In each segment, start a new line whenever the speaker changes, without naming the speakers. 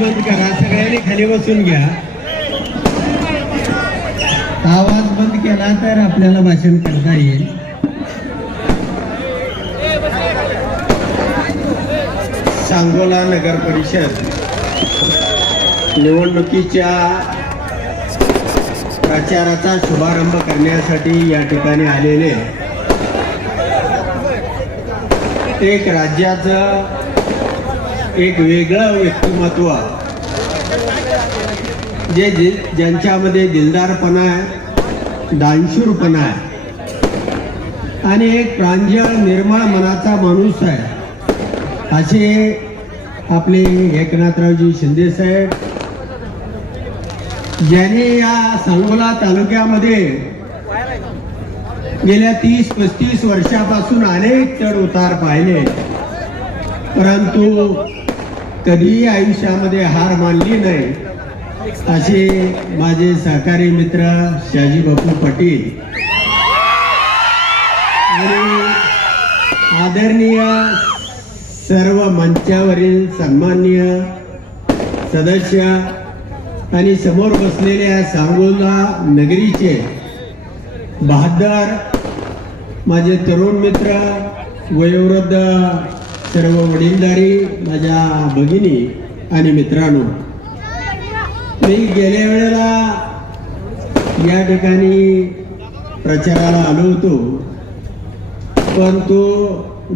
बंद करा सगळ्यांनी खाली बसून घ्या आवाज बंद केला तर आपल्याला भाषण करता येईल सांगोला नगर परिषद निवडणुकीच्या प्रचाराचा शुभारंभ करण्यासाठी या ठिकाणी आलेले एक राज्याचं एक वेगळं व्यक्तिमत्व म्हणजे जे ज्यांच्यामध्ये दिलदारपणा आहे दानशूरपणा आहे आणि एक प्रांजळ निर्मळ मनाचा माणूस आहे असे आपले एकनाथरावजी साहेब ज्यांनी या सांगोला तालुक्यामध्ये गेल्या तीस पस्तीस वर्षापासून अनेक चढ उतार पाहिले परंतु कधीही आयुष्यामध्ये हार मानली नाही असे माझे सहकारी मित्र शाजी बापू पाटील आणि आदरणीय सर्व मंचावरील सन्माननीय सदस्य आणि समोर बसलेल्या सांगोला नगरीचे बहादर माझे तरुण मित्र वयोवृद्ध सर्व वडीलदारी माझ्या भगिनी आणि मित्रांनो मी गेल्या वेळेला या ठिकाणी प्रचाराला आलो होतो पण तो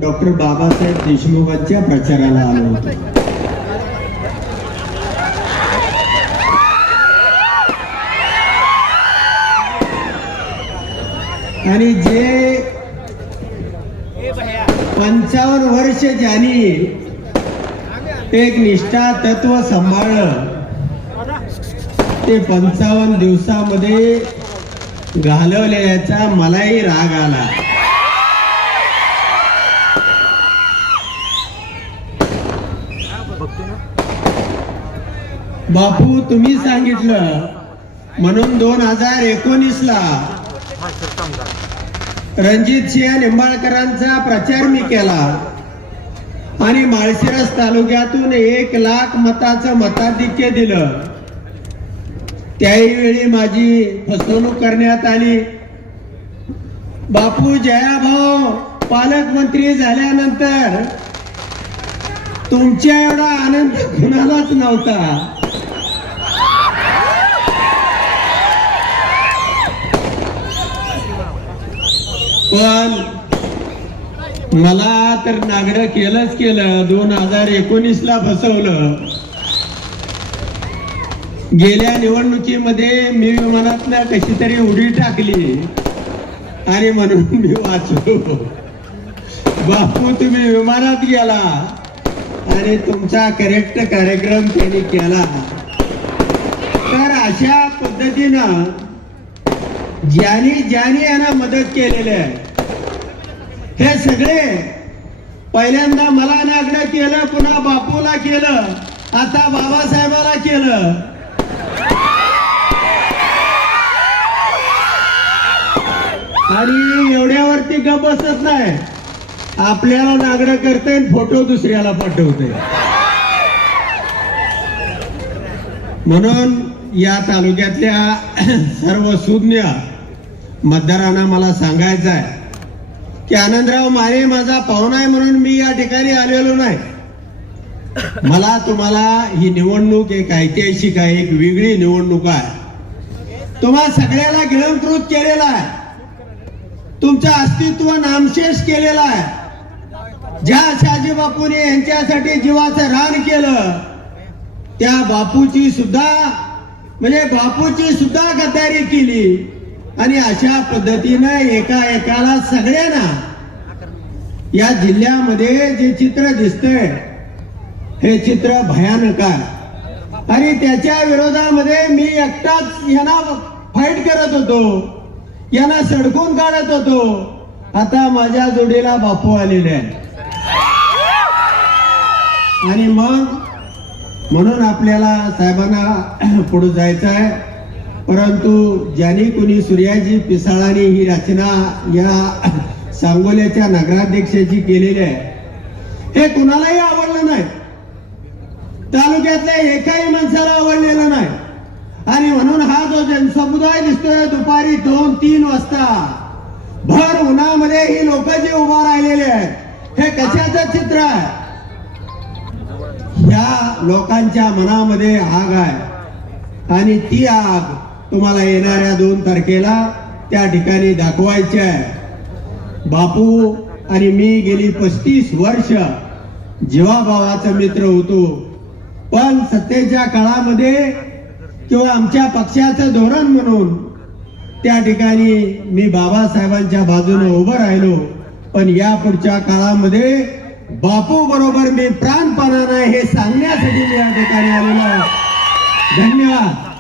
डॉक्टर बाबासाहेब देशमुखांच्या प्रचाराला आलो होतो आणि जे पंचावन्न वर्ष ज्यांनी एक निष्ठा तत्व सांभाळलं ते पंचावन्न दिवसामध्ये घालवलेल्याचा मलाही राग आला बापू तुम्ही सांगितलं म्हणून दोन हजार एकोणीस ला रणजित सिंह निंबाळकरांचा प्रचार मी केला आणि माळशिरस तालुक्यातून एक लाख मताचं मताधिक्य दिलं त्याही वेळी माझी फसवणूक करण्यात आली बापू जयाभाऊ पालकमंत्री झाल्यानंतर तुमच्या एवढा आनंद कुणालाच नव्हता पण मला तर नागड केलंच केलं दोन हजार ला फसवलं गेल्या निवडणुकीमध्ये मी विमानातनं कशी तरी उडी टाकली आणि म्हणून मी वाचलो बापू तुम्ही विमानात गेला आणि तुमचा करेक्ट कार्यक्रम त्यांनी केला तर अशा पद्धतीनं ज्यानी ज्यानी यांना मदत केलेले आहे हे सगळे पहिल्यांदा मला नागडं केलं पुन्हा बापूला केलं आता बाबासाहेबाला केलं आणि एवढ्यावरती ग बसत नाही आपल्याला नागडं करते फोटो दुसऱ्याला पाठवते म्हणून या तालुक्यातल्या सर्व सुज्ञ मतदारांना मला सांगायचं आहे की आनंदराव मारे माझा पाहुणा आहे म्हणून मी या ठिकाणी आलेलो नाही मला तुम्हाला ही निवडणूक एक ऐतिहासिक आहे एक वेगळी निवडणूक आहे तुम्हा सगळ्याला गिळंकृत केलेला आहे तुमचं अस्तित्व नामशेष केलेला आहे ज्या शाजी बापूने यांच्यासाठी जीवाचं रान केलं त्या बापूची सुद्धा म्हणजे बापूची सुद्धा गद्दारी केली आणि अशा पद्धतीनं एका एकाला सगळ्यांना या जिल्ह्यामध्ये जे चित्र दिसतंय हे चित्र भयानक आहे आणि त्याच्या विरोधामध्ये मी एकटाच यांना फाईट करत होतो यांना सडकून काढत होतो आता माझ्या जोडीला बापू आलेले आहे आणि मग म्हणून आपल्याला साहेबांना पुढे जायचं आहे परंतु ज्याने कुणी सूर्याजी पिसाळाने ही रचना या सांगोल्याच्या नगराध्यक्षाची केलेली आहे हे कुणालाही आवडलं नाही तालुक्यातल्या एकाही माणसाला आवडलेलं नाही आणि म्हणून हा जो जनसमुदाय दिसतोय दुपारी दोन तीन वाजता भर उन्हामध्ये ही लोक जे उभा राहिलेले आहेत हे कशाच चित्र आहे ह्या लोकांच्या मनामध्ये आग आहे आणि ती आग तुम्हाला येणाऱ्या दोन तारखेला त्या ठिकाणी दाखवायची आहे बापू आणि मी गेली पस्तीस वर्ष जीवाभावाचा मित्र होतो पण सत्तेच्या काळामध्ये किंवा आमच्या पक्षाचं धोरण म्हणून त्या ठिकाणी मी बाबासाहेबांच्या बाजूने उभं राहिलो पण या पुढच्या काळामध्ये बापू बरोबर मी प्राणपणानं हे सांगण्यासाठी मी या ठिकाणी आलेलो धन्यवाद